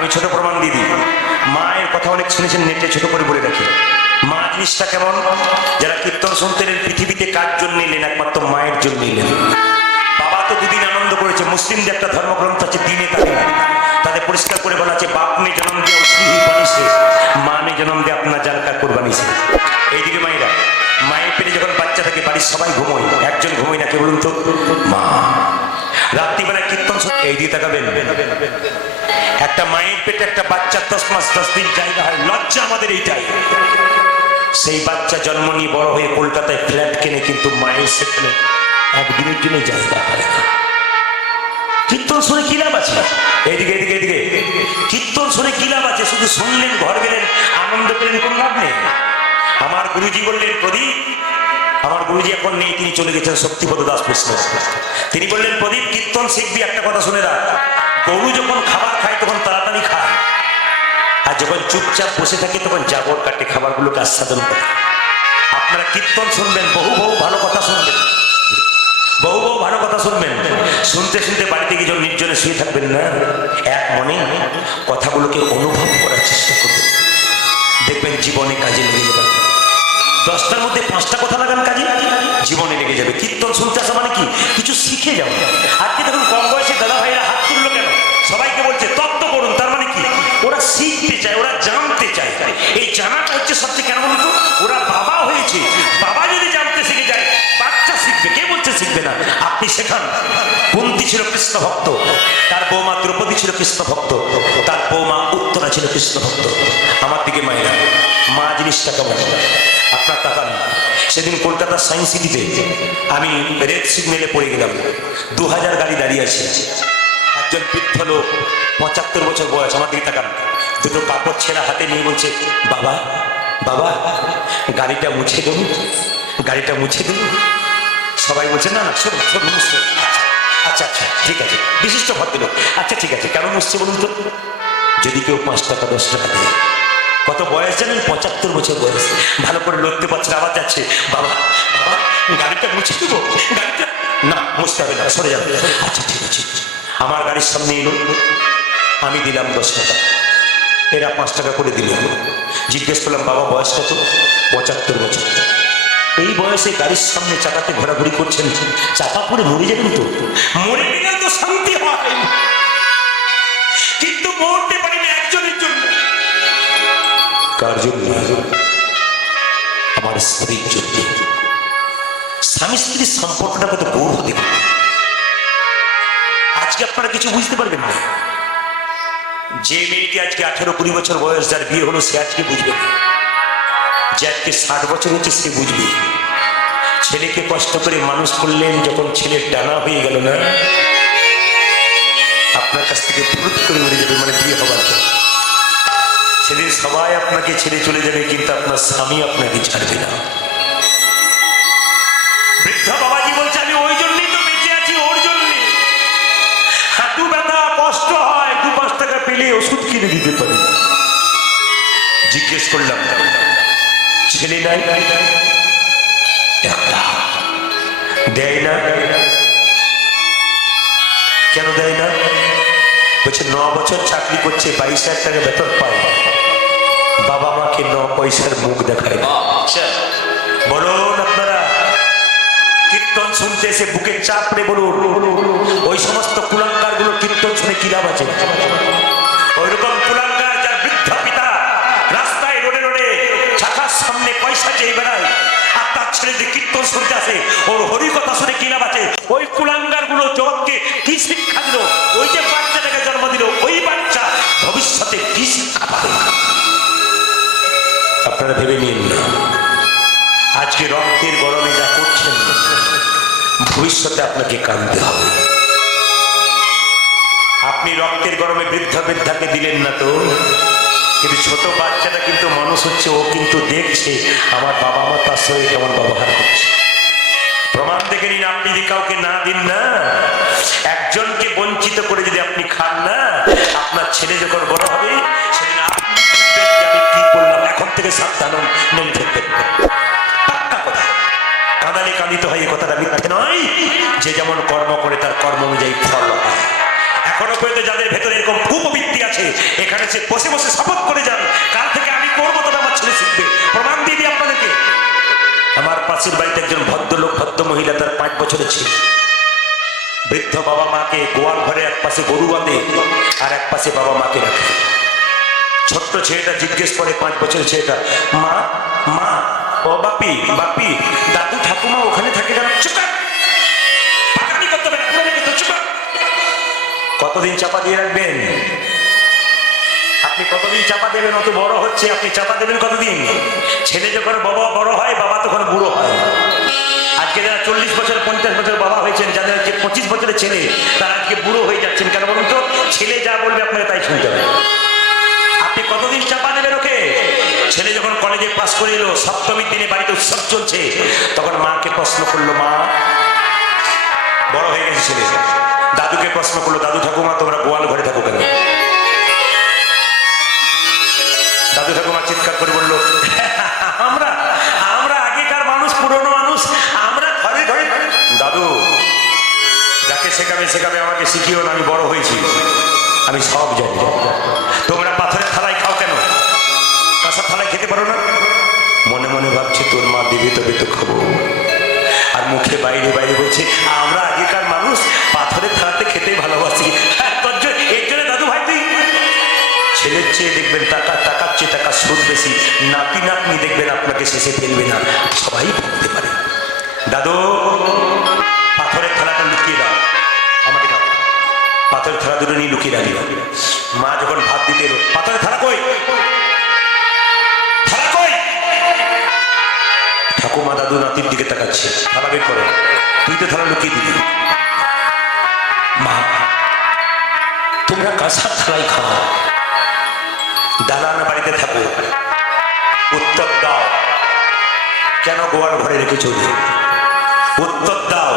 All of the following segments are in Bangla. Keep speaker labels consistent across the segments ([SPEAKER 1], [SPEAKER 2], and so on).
[SPEAKER 1] আমি ছোট প্রমাণ দিয়ে দিই। মায়ের কথা অনেক শুনেছেন, নেটে ছোট করে বলে রাখি। মা জিনিসটা কেমন? যারা কীর্তন শুনতে এলেন পৃথিবীতে কার জন্য এলেন? একমাত্র মায়ের জন্য এলেন। বাবা তো দুদিন আনন্দ করেছে। মুসলিমদের একটা ধর্মগ্রন্থ আছে, দিনে তাদের। তাদের পরিষ্কার করে বলা আছে বাপ নে জন্ম দিয়ে শ্রী বানিসে মা নে জন্ম দিয়ে আপনার জালকা কোরবানিসে এইদিকে মায়েরা, মায়ের পেটে যখন বাচ্চা থাকে, বাড়ির সবাই ঘুমোয়। একজন ঘুমোয় না, কে বলুন তো? মা। রাত্রিবেলা কীর্তন এই দিয়ে তাকাবেন। একটা মায়ের পেটে একটা বাচ্চা দশ মাস, দশ দিন জায়গা হয়, লজ্জা আমাদের এইটাই সেই বাচ্চা জন্ম নিয়ে বড় হয়ে কলকাতায় ফ্ল্যাট কেনে কিন্তু মায়ের সেখানে একদিনের জন্য জায়গা হয় কীর্তন শুনে কি লাভ আছে? এইদিকে এইদিকে কীর্তন শুনে কি লাভ আছে? শুধু শুনলেন, ঘর গেলেন, আনন্দ পেলেন, কোন লাভ নেই। আমার গুরুজি বললেন, প্রদীপ, আমার গুরুজি এখন নেই, তিনি চলে গেছেন শক্তিপদ দাস তিনি বললেন, প্রদীপ, কীর্তন শিখবি, একটা কথা শুনে রাখ। গরু যখন খাবার চুপচাপ বসে থাকে, তখন জাবর কাটে খাবারগুলোকে আস্বাদন করে। আপনারা কীর্তন শুনবেন, বহু বহু ভালো কথা শুনবেন। বহু বহু ভালো কথা শুনবেন। শুনতে শুনতে বাড়িতে গিয়ে যখন নির্জনে শুয়ে থাকবেন না, এক মনে কথাগুলোকে অনুভব করার চেষ্টা করবেন। দেখবেন জীবনে কাজে লেগে যাবে। দশটার মধ্যে পাঁচটা কথা লাগান কাজে, জীবনে লেগে যাবে। কীর্তন শুনতে আসা মানে কি? কিছু শিখে যাও আজকে দেখুন শেখান কুন্তি ছিল কৃষ্ণ ভক্ত তার বৌমা দ্রৌপদী ছিল কৃষ্ণ ভক্ত তার বৌমা উত্তরা ছিল কৃষ্ণ ভক্ত আমার দিকে মায়েরা, মা জিনিসটা কেমন? আপনার তাকান সেদিন কলকাতার সায়েন্স সিটিতে আমি রেড সিগন্যালে পড়ে গেলাম। দু হাজার গাড়ি দাঁড়িয়ে আছে। একজন বৃদ্ধ লোক, পঁচাত্তর বছর বয়স, আমার দিকে তাকান। দুটো কাপড় ছেঁড়া হাতে নিয়ে বলছে, বাবা বাবা, গাড়িটা মুছে দেবো গাড়িটা মুছে দেবো সবাই বলছে, না না, শোন শোন মুছছে আচ্ছা আচ্ছা ঠিক আছে, বিশিষ্ট ভদ্রলোক আচ্ছা ঠিক আছে, কেন মুছছে বলুন তো? যদি কেউ পাঁচ টাকা, দশ টাকা দেয়, কত বয়স জানেন? পঁচাত্তর বছর বয়স, ভালো করে লড়তে পারছে আবার যাচ্ছে, বাবা বাবা, গাড়িটা মুছে দেবো, গাড়িটা না, মুছতে হবে না, সরে যাবে। আচ্ছা ঠিক আছে, আমার গাড়ির সামনে এলো, আমি দিলাম দশ টাকা, এরা পাঁচ টাকা করে দিল। জিজ্ঞেস করলাম, বাবা, বয়স কত? পঁচাত্তর বছর। এই বয়সে গাড়ির সামনে চাকাতে ঘোরাঘুরি করছেন। চাকা পরে মরে যাবেন তো। মরে গেলে তো শান্তি হয়। কিন্তু মরতে পারি না একজনের জন্য। কার জন্য? আমার স্ত্রীর জন্য। স্বামী স্ত্রীর সম্পর্কটা কত গৌর হতে পারে আজকে আপনারা কিছু বুঝতে পারবেন না। যে মেয়েটি আজকে আঠেরো কুড়ি বছর বয়স যার বিয়ে হলো সে আজকে বুঝবে না। যে আজকে ষাট বছর হচ্ছে সে বুঝবে। ছেলেকে কষ্ট করে মানুষ করলেন যখন ছেলের ডানা হয়ে গেল না, আপনার কাছ থেকে ফুরুত করে উড়ে যাবে মানে বিয়ে হবার। সেদিন সবাই আপনাকে ছেড়ে চলে যাবে, কিন্তু আপনার স্বামী আপনাকে ছাড়বে না। বৃদ্ধ বলছে, আমি ওই জন্যই ওর জন্যে। ব্যথা, কষ্ট হয় টাকা পেলে ওষুধ কিনে জিজ্ঞেস করলাম ছেলে নাই একটা দেয় না। কেন দেয় না? বলছে ন বছর চাকরি করছে বাইশ হাজার টাকা বেতন পায়। বাবা মাকে ন পয়সার মুখ দেখায় না। বলুন আপনারা কীর্তন শুনতে এসে বুকের চাপড়ে বলুন। ওই সমস্ত কুলাঙ্কারগুলো কীর্তন শুনে কি লাভ আছে? চেয়ে বেড়ায়। আর তার ছেলে কীর্তন শুনতে আসে, ওর হরি কথা শুনে কি লাভ আছে? ওই কুলাঙ্গারগুলো জগৎকে কি শিক্ষা দিল? ওই যে বাচ্চাটাকে জন্ম দিল, ওই বাচ্চা ভবিষ্যতে কি শিক্ষা পাবে? আপনারা ভেবে নিন আজকে রক্তের গরমে যা করছেন, ভবিষ্যতে আপনাকে কাঁদতে হবে। আপনি রক্তের গরমে বৃদ্ধ বৃদ্ধাকে দিলেন না তো? কিন্তু ছোট বাচ্চাটা কিন্তু মানুষ হচ্ছে, ও কিন্তু দেখছে, আমার বাবা মা তার সঙ্গে কেমন ব্যবহার করছে। প্রমাণ দেখে নিন, আপনি যদি কাউকে না দিন না, একজনকে বঞ্চিত করে যদি আপনি খান না, আপনার ছেলে যখন বড় হবে কি করলাম, এখন থেকে সাবধান মন থাকবেন কাঁদালে হয় এই কথাটা মিথ্যে নয়, যে যেমন কর্ম করে, তার কর্ম অনুযায়ী ফল হয়। এখনও পর্যন্ত যাদের ভেতরে এরকম কুপবৃত্তি আছে, এখানে সে বসে বসে শপথ করে যান, কাল থেকে আমি করব তবে আমার ছেলে শিখবে। প্রমাণ দিয়ে দিই আপনাদেরকে। আমার পাশের বাড়িতে একজন ভদ্রলোক, ভদ্র মহিলা, তার পাঁচ বছরের ছিল। বৃদ্ধ বাবা মাকে গোয়াল ঘরে এক পাশে গরু বাঁধে আর এক পাশে বাবা মাকে রাখে। ছোট্ট ছেলেটা জিজ্ঞেস করে, পাঁচ বছরের ছেলেটা, মা মা, ও বাপি বাপি, দাদু ঠাকুমা ওখানে থাকে কেন? চুপ কতদিন চাপা দিয়ে রাখবেন? আপনি কতদিন চাপা দেবেন? অত বড় হচ্ছে, আপনি চাপা দেবেন কতদিন? ছেলে যখন বাবা বড় হয়, বাবা তখন বুড়ো হয়। আজকে যারা চল্লিশ বছর, পঞ্চাশ বছর বাবা হয়েছেন, যাদের আজকে পঁচিশ বছরের ছেলে, তারা আজকে বুড়ো হয়ে যাচ্ছেন কেন বলুন তো? ছেলে যা বলবে আপনাকে তাই শুনতে হবে। আপনি কতদিন চাপা দেবেন ওকে? ছেলে যখন কলেজে পাস করে এলো, সপ্তমীর দিনে বাড়িতে উৎসব চলছে, তখন মাকে প্রশ্ন করল, মা বড় হয়ে গেছে ছেলে। দাদুকে প্রশ্ন করল, দাদু ঠাকুমা, তোমরা গোয়াল ঘরে থাকো কেন? দাদু ঠাকুমা চিৎকার করে বলল আমরা আমরা আগেকার মানুষ, পুরনো মানুষ, আমরা ঘরে ঘরে দাদু, যাকে শেখাবে শেখাবে আমাকে শিখিও না, আমি বড় হয়েছি। আমি সব জানি। তোমরা পাথরের থালায় খাও কেন? কাঁচা থালায় খেতে পারো না? মনে মনে ভাবছে, তোর মা দিবি, তবে তো খাব। মুখে বাইরে বাইরে বলছে আমরা আগেকার মানুষ পাথরের থালাতে খেতেই ভালোবাসি। হ্যাঁ, দাদু ভাই ছেলের চেয়ে দেখবেন টাকা টাকার চেয়ে টাকা সুদ বেশি। নাতি নাতনি দেখবেন আপনাকে শেষে ফেলবে না। সবাই ভাবতে পারে। দাদু পাথরের থালাটা লুকিয়ে দাও। আমাকে দাও। পাথরের থালা দুটো নিয়ে লুকিয়ে রাখি তাকাচ্ছে থালা বের করো। তুই তো থালা লুকিয়ে দিবি। মা, তোমরা কাঁসার থালাই খাও? দালান বাড়িতে থাকো। উত্তর দাও। কেন গোয়াল ঘরে রেখে চলি উত্তর দাও।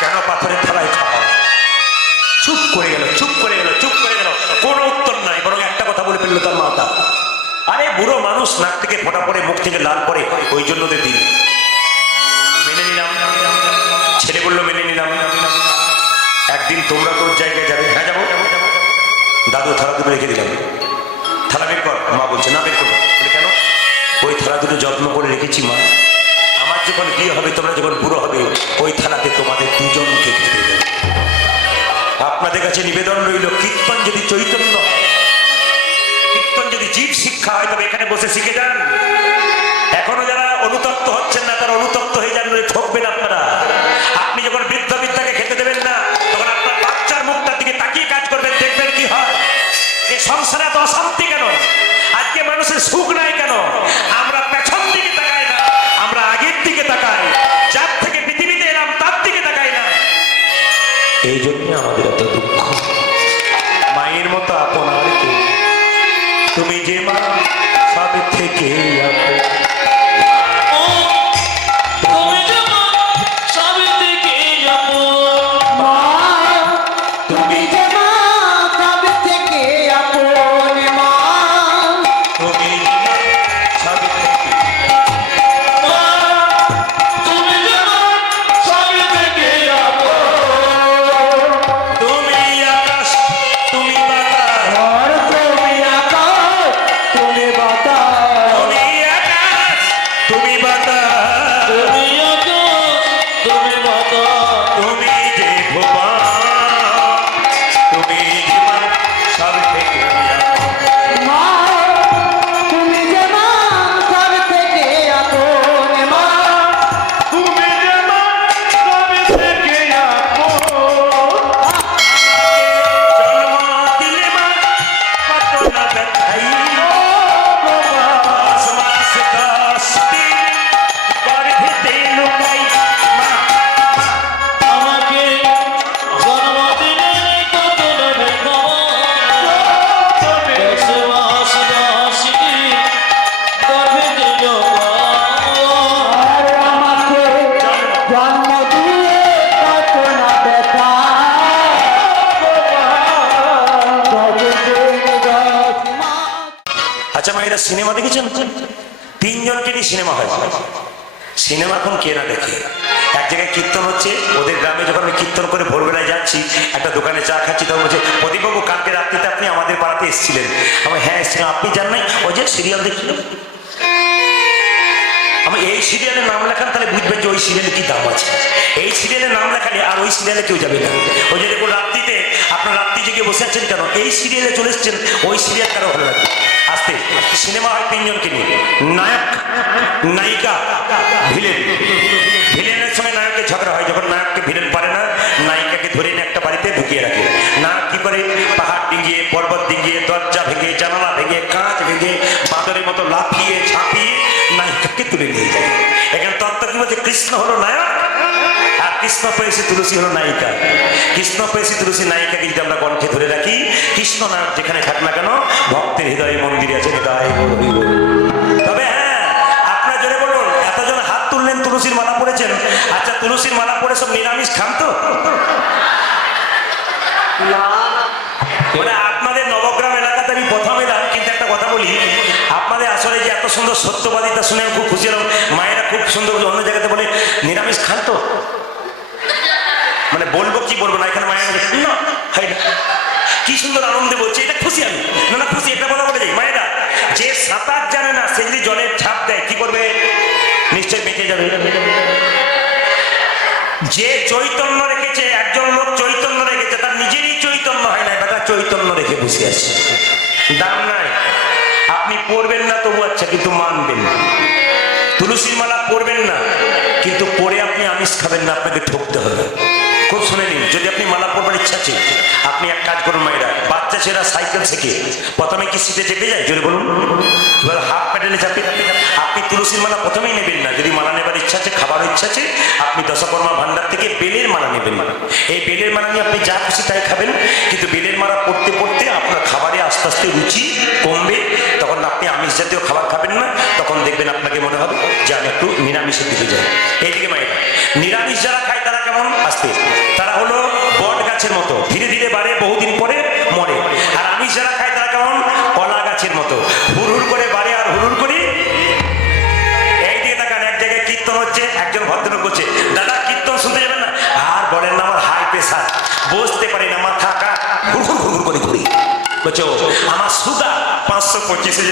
[SPEAKER 1] কেন পাথরের থালায় খাও? চুপ করে গেল, চুপ করে গেল, চুপ করে গেল। কোনো উত্তর নাই, বরং একটা কথা বলে ফেলল তার মাতা। আরে বুড়ো মানুষ নাক থেকে ফোটা পড়ে, মুখ থেকে লাল পড়ে, ওই জন্য দিন। ছেলে বলল মেনে নিলাম। একদিন তোমরা তোর জায়গায় যাবে। হ্যাঁ যাব দাদু থালা দুটো রেখে দিলাম। থালা বের কর। মা বলছে, না, বের করব কেন? ওই থালা দুটো যত্ন করে রেখেছি, মা। আমার যখন বিয়ে হবে, তোমরা যখন বুড়ো হবে, ওই থালাতে তোমাদের দুজনকে আপনাদের কাছে নিবেদন রইল, কীর্তন যদি চৈতন্য কীর্তন যদি জীব শিক্ষা হয়, তবে এখানে বসে শিখে যান। এখনও যারা অনুতপ্ত হচ্ছেন না, তারা অনুতপ্ত হয়ে যান বলে ঠকবেন আপনারা। আপনি যখন বৃদ্ধ বৃদ্ধাকে খেতে দেবেন না, তখন আপনার বাচ্চার মুখটার দিকে তাকিয়ে কাজ করবেন, দেখবেন কি হয়? এই সংসারে এত অশান্তি কেন? আজকে মানুষের সুখ নাই কেন? আমরা পেছন দিকে তাকাই না, আমরা আগের দিকে তাকাই। যার থেকে পৃথিবীতে এলাম, তার দিকে তাকাই না। এই জন্য আমাদের এত দুঃখ। মায়ের মতো আপনার তুমি যে মা, সব থেকে আপন। মায়েরা সিনেমা দেখেছেন? তিনজনকে নিয়ে সিনেমা হয়। সিনেমা এখন কে না দেখে? এক জায়গায় কীর্তন হচ্ছে, ওদের গ্রামে যখন আমি কীর্তন করে ভোরবেলায় যাচ্ছি, একটা দোকানে চা খাচ্ছি, তখন বলছে, প্রদীপবাবু, কালকে রাত্রিতে আপনি আমাদের পাড়াতে এসেছিলেন। আমি হ্যাঁ এসেছিলাম। আপনি জান নাই? ওই যে সিরিয়াল দেখছিলাম আমি, এই সিরিয়ালের নাম লেখান, তাহলে বুঝবেন যে ওই সিরিয়ালে কি দাম আছে। এই সিরিয়ালের নাম লেখালে আর ওই সিরিয়ালে কেউ যাবে না। ওই যে দেখুন, রাত্রিতে, আপনার রাত্রি জেগে বসে আছেন কেন? এই সিরিয়ালে চলে এসছেন, ওই সিরিয়াল কারও ভালো লাগে আসতে সিনেমা হয় তিনজনকে নিয়ে। নায়ক, নায়িকা, ভিলেন। ভিলেনের সঙ্গে নায়কের ঝগড়া হয়, যখন নায়ককে ভিলেন পারে না, নায়িকাকে ধরে নিয়ে একটা বাড়িতে ঢুকিয়ে রাখে। নায়ক কি করে? পাহাড় ডিঙ্গিয়ে, পর্বত ডিঙ্গিয়ে, দরজা ভেঙে, জানালা ভেঙে, কাঁচ ভেঙে, বাঁদরের মতো লাফিয়ে, ঝাঁপিয়ে নায়িকাকে তুলে নিয়ে যায়। এখানে তত্ত্ব কি বলছে, কৃষ্ণ হলো নায়ক কৃষ্ণ পেয়েছে তুলসী হলো নায়িকা। কৃষ্ণ পেয়েছে তুলসী নায়িকাকে যদি আমরা কণ্ঠে ধরে রাখি, কৃষ্ণ নায়ক যেখানে থাক না কেন, ভক্তের হৃদয় মন্দিরে আছে হৃদয়। তবে হ্যাঁ আপনার জোরে বলুন, এতজন হাত তুললেন তুলসীর মালা পড়েছেন আচ্ছা তুলসীর মালা পড়ে সব নিরামিষ খান তো? মানে আপনাদের নবগ্রাম এলাকাতে আমি প্রথম এলাম কিন্তু একটা কথা বলি। আপনাদের আসলে যে এত সুন্দর সত্যবাদিতা শুনে আমি খুব খুশি হলাম। মায়েরা খুব সুন্দর অন্য জায়গাতে বলে নিরামিষ খান তো মানে বলব কি বলব না এখানে মায়েরা বলে, না হয় না কি সুন্দর আনন্দে বলছে, এটা খুশি আমি। না খুশি এটা কথা বলে যাই মায়েরা, যে সাঁতার জানে না, সে যদি জলের ছাপ দেয়, কি করবে? নিশ্চয় বেঁচে যাবে। যে চৈতন্য রেখেছে, একজন লোক চৈতন্য রেখেছে, তার নিজেরই চৈতন্য হয় না বেটা চৈতন্য রেখে বসে আছে। দাম নাই। আপনি পড়বেন না, তবু আচ্ছা কিন্তু মানবেন। না তুলসীর মালা পরবেন না, কিন্তু পরে আপনি আমিষ খাবেন না, আপনাকে ঠকতে হবে। খুব শুনে নিন, যদি আপনি মালা পরবার ইচ্ছা আছে, আপনি এক কাজ করুন মায়েরা, বাচ্চা ছেলেরা সাইকেল শেখে প্রথমে কি সিটে চেপে যায়? জোরে বলুন। এবার হাফ প্যাডেলে চাপে আপনি তুলসীর মালা প্রথমেই নেবেন না। যদি মালা নেবার ইচ্ছা আছে খাবার ইচ্ছা আছে, আপনি দশকর্মা ভান্ডার থেকে বেলের মালা নেবেন এই বেলের মালা নিয়ে আপনি যা খুশি তাই খাবেন, কিন্তু বেলের মালা পড়তে পড়তে আপনার খাবারে আস্তে আস্তে রুচি কমবে। তখন আপনি আমিষ জাতীয় খাবার খাবেন না, তখন দেখবেন আপনাকে মনে হবে যে আমি একটু নিরামিষের দিকে যাই। এইদিকে মায়েরা, নিরামিষ যারা খায় তারা কেমন আসতে তারা হলো বট গাছের মতো। ধীরে ধীরে বাড়ে, বহুদিন পরে মরে। আর আমিষ যারা খায় তারা কেমন? কলা গাছের মতো। হুড় করে বাড়ে আর হুড় করে। এই দিকে তাকান, এক জায়গায় কীর্তন হচ্ছে, একজন ভদ্রলোক বলছে, দাদা, কীর্তন শুনতে যাবেন না? আর বলেন না, আমার হাই প্রেশার বসতে পারি না, মাথা কা হুড় হুড় করে ঘুরি। বলছো আমার সুগার পাঁচশো পঁচিশে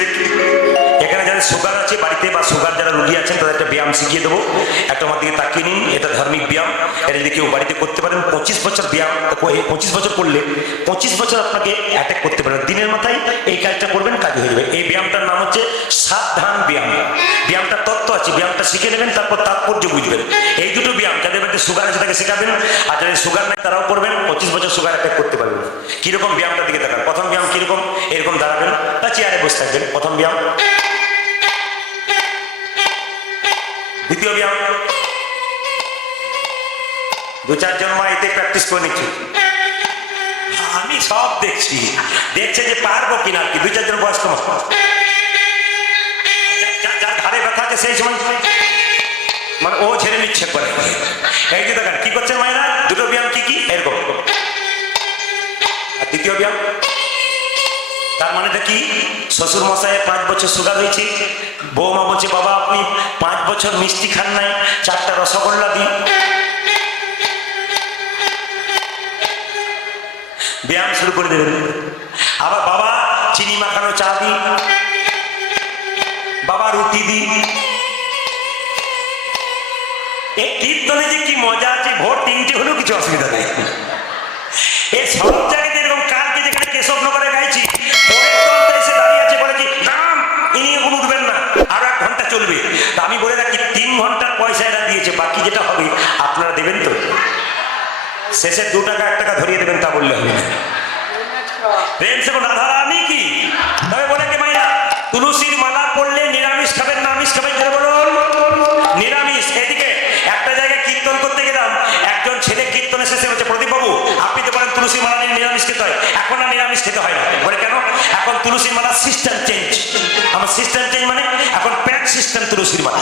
[SPEAKER 1] এখানে যাদের সুগার আছে, বাড়িতে বা সুগার যারা রুগী আছেন তাদের একটা ব্যায়াম শিখিয়ে দেবো। একটা আমার দিকে তাকিয়ে নিন, এটা ধার্মিক ব্যায়াম। এটা যদি কেউ বাড়িতে করতে পারেন, পঁচিশ বছর ব্যায়াম পঁচিশ বছর করলে পঁচিশ বছর আপনাকে অ্যাটাক করতে পারেন দিনের মাথায় এই কাজটা করবেন, কাজ হয়ে যাবে। এই ব্যায়ামটার নাম হচ্ছে সাবধান ব্যায়াম। ব্যায়ামটা তত্ত্ব আছে, ব্যায়ামটা শিখে নেবেন, তারপর তাৎপর্য বুঝবেন। এই দুটো ব্যায়াম, যাদের বাড়িতে সুগার আছে তাকে শেখাবেন, আর যাদের সুগার নাই তারাও করবেন, পঁচিশ বছর সুগার অ্যাটাক করতে পারবেন। কীরকম ব্যায়ামটার দিকে তাকান? প্রথম ব্যায়াম কীরকম? এরকম দাঁড়াবেন, বা চেয়ারে বসে থাকবেন। প্রথম ব্যায়াম দ্বিতীয় ব্যায়াম। দু চারজন মা এতে প্র্যাকটিস করে নিচ্ছি। আমি সব দেখছি। দেখছে যে পারব কিনা কি। দুই চারজন বয়স্ক যার ঘাড়ে ব্যথা আছে সেই সময় মানে ও ছেড়ে নিচ্ছে করে এই যে দেখেন, কি করছেন মায়েরা? দুটো ব্যায়াম কি কি? এরকম। আর দ্বিতীয় ব্যায়াম? তার মানেটা কি? শ্বশুর মশাইয়ের পাঁচ বছর সুগার হয়েছে। বৌমা বলছে, বাবা, আপনি পাঁচ বছর মিষ্টি খান নাই, চারটা রসগোল্লা দিন। ব্যায়াম শুরু করে দেবেন। আবার, বাবা, চিনি মাখানো চা দিই বাবা, রুটি দিন। এই কীর্তনে যে কি মজা আছে, ভোর তিনটে হলেও কিছু অসুবিধা নেই। এই সব জায়গাতে এরকম কালকে যেখানে কেশবনগরে গাইছি পরের দলটা এসে দাঁড়িয়ে আছে বলে কি দাম ইনি এখন উঠবেন না আরও এক ঘণ্টা চলবে তা আমি বলে রাখি তিন ঘণ্টার পয়সা এরা দিয়েছে বাকি যেটা হবে আপনারা দেবেন তো শেষে দু টাকা, এক টাকা ধরিয়ে দেবেন, তা বললে হবে না। প্রেম সে রাধা রানী কি? তবে বলে কি মাইয়া তুলসীর মালা পড়লে নিরামিষ খাবেন না আমিষ খাবেন যারা বলুন। নিরামিষ, এদিকে একটা জায়গায় কীর্তন করতে গেলাম, একজন ছেলে কীর্তনের শেষে বলছে, প্রদীপ বাবু, আপনি তো বলেন তুলসী মালা নিয়ে নিরামিষ খেতে হয়। এখন আর নিরামিষ খেতে হয় না। বলে কেন? এখন তুলসী মালা সিস্টেম চেঞ্জ আমার সিস্টেম চেঞ্জ মানে এখন প্যাক সিস্টেম তুলসীর মালা।